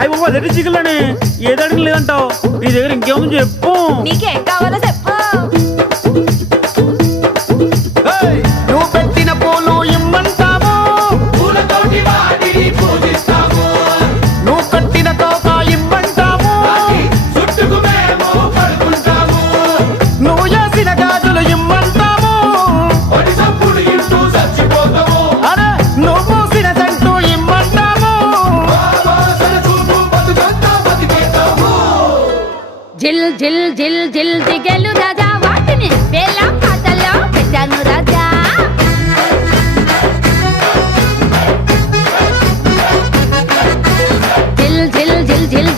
అయ్యి బాబా రెడ్డి చికెన్లోనే ఏది అడిగి లేదంటావు. నీ దగ్గర ఇంకేముంది చెప్పు. నీకేం కావాలో చెప్పు. నువ్వు పెట్టిన పూలు ఇమ్మంటాము, నువ్వు కట్టిన తోక ఇమ్మంటాము, నువ్వు చేసిన గాజులు ఇమ్మంటాము, అరే నువ్వు పూసిన సెంటు ఇమ్మంటాము. జిల్ జిల్ జిల్ జిల్ దిగలు రాజా వాటిని వేళ పాటల్లో పెట్టాను రాజా. జిల్ జిల్ జిల్ జిల్